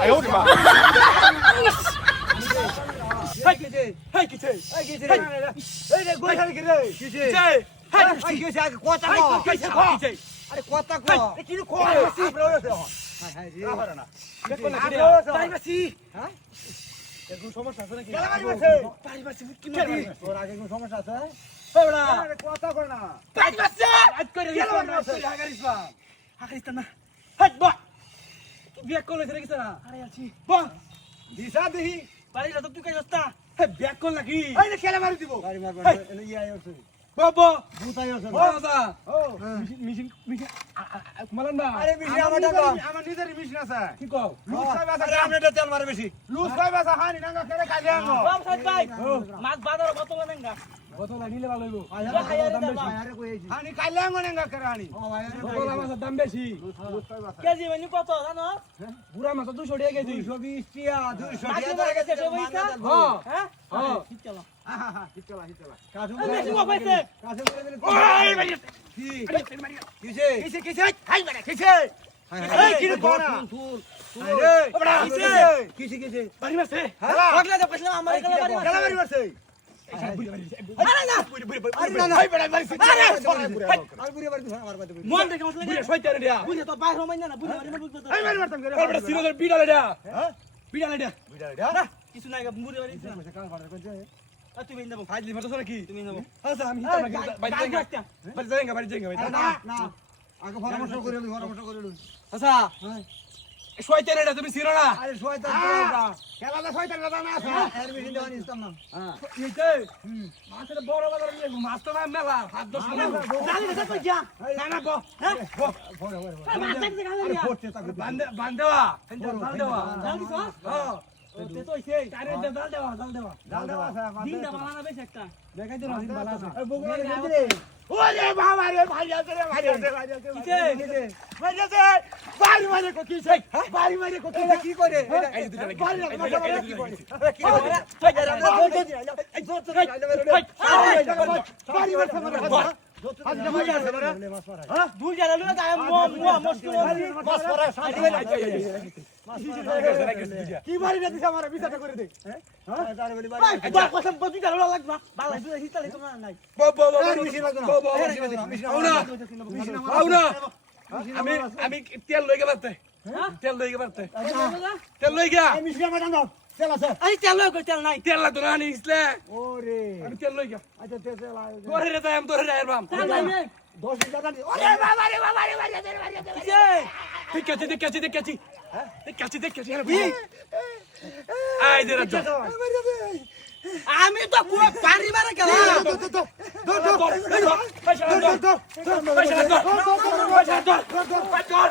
哎呦我的妈！嗨给这，嗨给这，嗨给这，来来来，来来过来给这，给这，这，嗨给这，下个锅炸锅，给这锅，给这，哎锅炸锅，你给这锅，死不了的，嗨嗨，拉回来了，别过来给这，来个死，啊？এখন সমস্যা আছে নাকি বাড়ি বাসে বাড়ি বাসে কি মারি তোর আগে কোনো সমস্যা আছে পাবলা আরে কথা কর না বাড়ি বাসে আজ করে গেল না হাগারিস বা হাগারিস না হাট বা ব্যাক করলে ছেড়ে গেছে না আরে আছি বাহ! দিশা দেহি। বাড়ি যত তুই কাজ হস্তা হে ব্যাক কর নাকি এই রে খেলা মারি দিব। গাড়ি মারবা এনে ইয়া আইছে বাবা ভূতাই আছে ও দাদা ও। মিশন মিশন মালান না আরে মিশন আমার টাকা। আমার নিজের মিশন আছে। কি কও? লুজ সাহেব আছে আরে আমনে তেল মারে বেশি। লুজ সাহেব আছে হানি নাঙ্গা করে কাজে আঙ্গো। বাপ সাহেব ভাই মাছ বাজার কত বানেঙ্গা বোতল আনিলে ভালো হইব। হানি কাইলে কিছু নাই বুড়ি বাড়ি। তুমি নেব ফাইল দিবো তো নাকি? তুমি নেব হ্যাঁ স্যার আমি বাইরে যাই বাইরে যাই বাইরে যাই আগে ফরমাশ করে লই ফরমাশ করে লই আচ্ছা। শয়তান এটা তুমি চিনো না? আরে শয়তান খেলাটা শয়তান না না এর বেশি দেওয়ানি ইসলাম না এই তো মাছের বড় বড় নিয়ে মাছ তো না মেলা। হাত দশ না জানি না কই যা। না না বো হ্যাঁ? বো বড় বড় বান্দে বান্দেওয়া। বান্দেওয়া। জানি তো হ্যাঁ। দুই জানা লোক মাছ মারা মাছ মারা কি আমি তেল লই গেলাম তেল লই গেলাম তেল লই নাই তেল তো না আমি তেল লই গিয়া আচ্ছা তেল তেল রে বাবা রে বাবা রে বাবা রে বাবা রে ঠিক আছে ঠিক আছে ঠিক আছে আমি তো পুরো মারা গেলাম দর দর দর দর দর দর দর দর দর দর